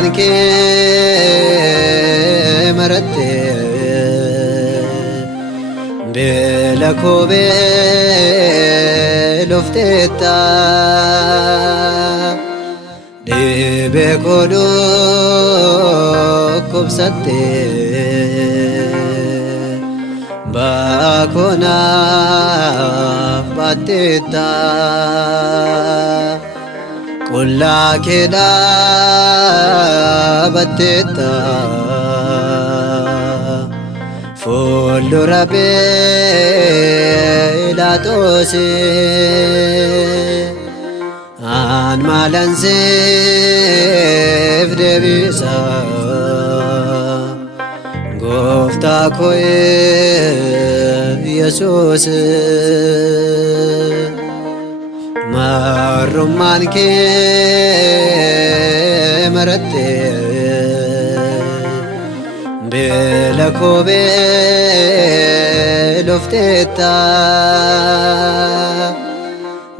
marrummaan kee maratte beela koo beelofteetta dhibee koo dhukkubsatte ba'aa koo naaf baatteetta qullaa kee dhaabbatteetta fuuldura Phiilaaxoosii an maalan siif deebisa gooftaa koo Yesuus marrummaan kee maratte beela koo beelofteetta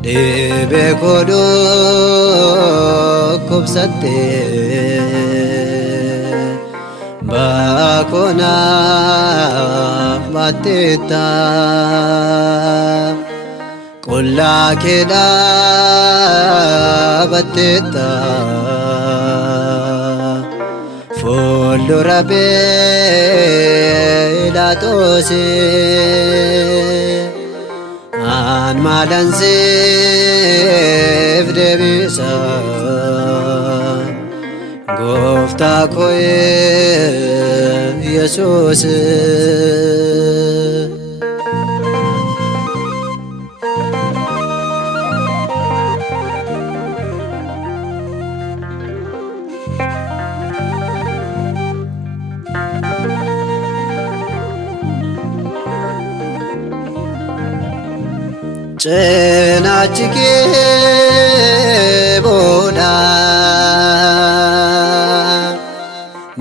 dhibee koo dhukkubsatte ba'aa koo naaf baatteetta qullaa kee dhaabbatteetta fuuldura Phiilaaxoosii an maalan siif deebisa gooftaa koo Yesuus cinaachi kee booda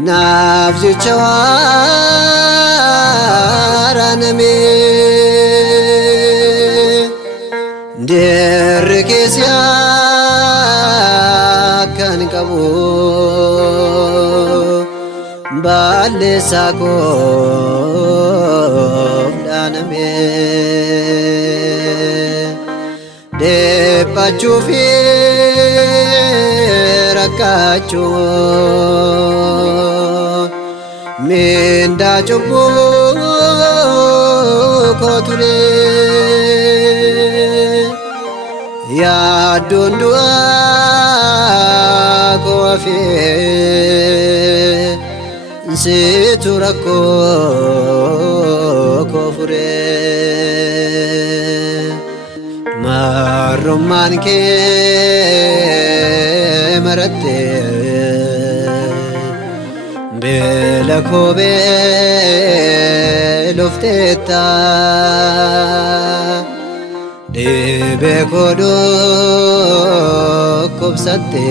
naaf jecha waraaname dirri keessi akkan qabu balleessaa koof dhaaname deebbachuu fi rakkachuu mindaa cubbuu koo ture yaaddoon du'aa koo hafee situ rakkoo koo fure marrummaan kee maratte beela koo beelofteetta dhibee koo dhukkubsatte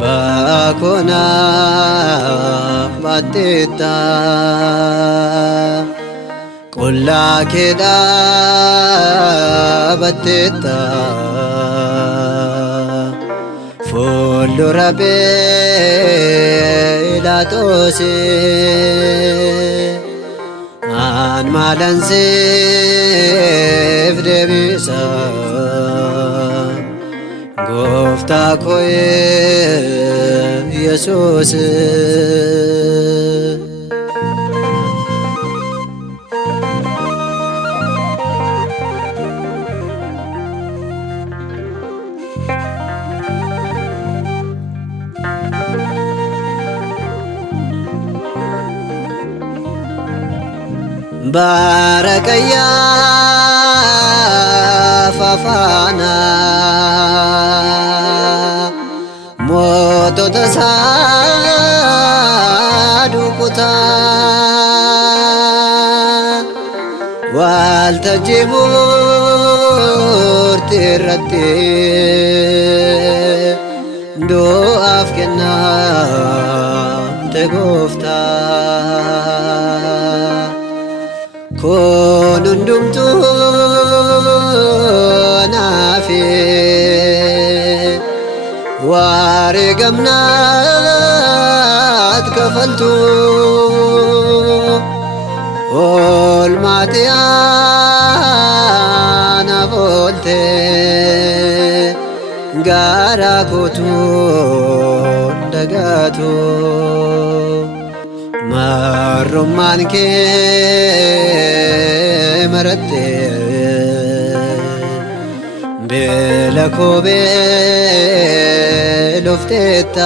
ba'aa koo naaf baatteetta qullaa kee dhaabbatteetta fuuldura Phiilaaxoosii an maalan siif deebisa gooftaa koo Yesuus barakayyaa fafaana mootota saaduqutaa waltajjii murtii irratti du'aaf kennamte gooftaa kun hundumtuu naafi ዋሬ ገምናት ከፈልቱ ኦልማትያና ቦልቴ ጋራ ኮቱ እንደጋቱ ማሩማንኬ መረቴ ቤለኮቤ ሎፍቴታ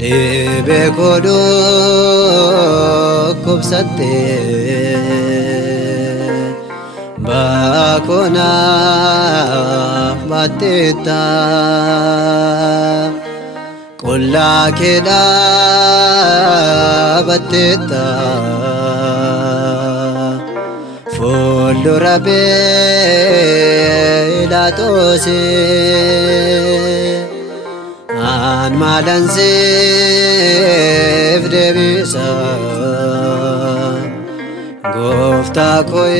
ዲቤ ኮዶ ኩብሰቴ ባኮና ባቴታ ቆላ ኬዳ ባቴታ ፉልዱረ ጲላጦስ አንማለንሲፍ ደቢሳ ጎፍታ ኮዬ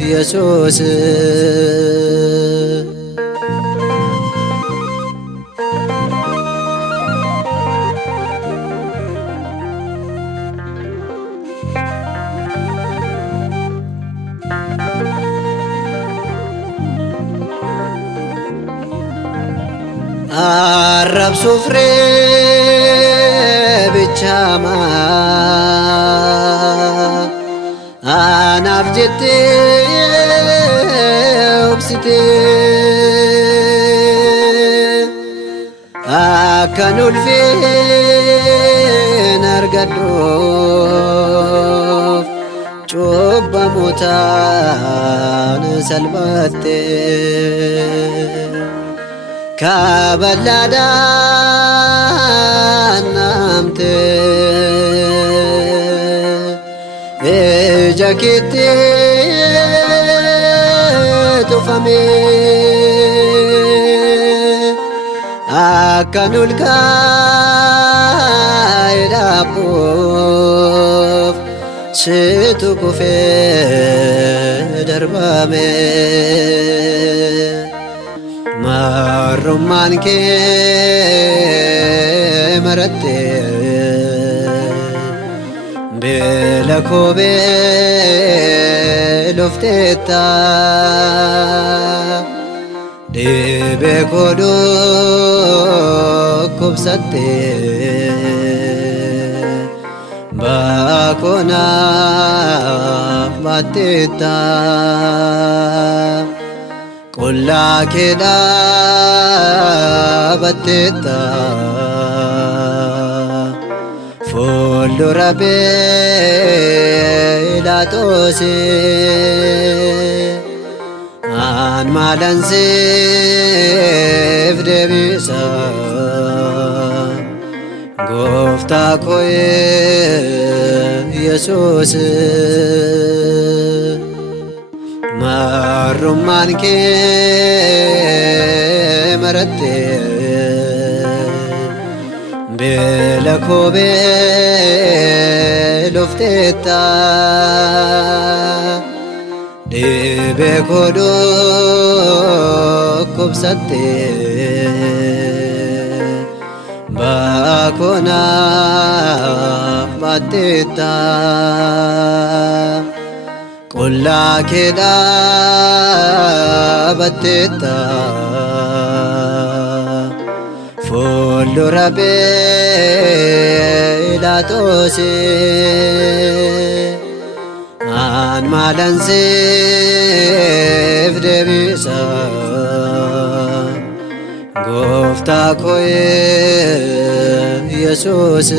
ኢየሱስ አረብሱ ፍሬ ብቻማ አናፍ ጀቴ ኦብሲቴ አካን ኡልፌን አርገዶፍ ጩበሞታን ሰልባቴ ካበላዳ ናምቴ ጃኬቴ ጡፈሜ አካኑልካ የዳቦፍ ሽቱ ኩፌ ደርባሜ ማሩማንኬ መረቴ ቤለኮቤ ሎፍቴታ ዲቤ ኮዶ ኩብሰቴ ባኮና ባቴታ ቆላ ኬዳ ባቴታ ፉልዱረ ጲላጦስ አንማለንሲፍ ደቢሳ ጎፍታ ኮዬ ኢየሱስ ማሩማንኬ መረቴ ቤለኮቤ ሎፍቴታ ዲቤ ኮዶ ኩብሰቴ ባኮና ባቴታ ቆላ ኬዳ ባቴታ ፉልዱረ ጲላጦስ አንማለንሲፍ ደቢሳ ጎፍታ ኮዬ ኢየሱስ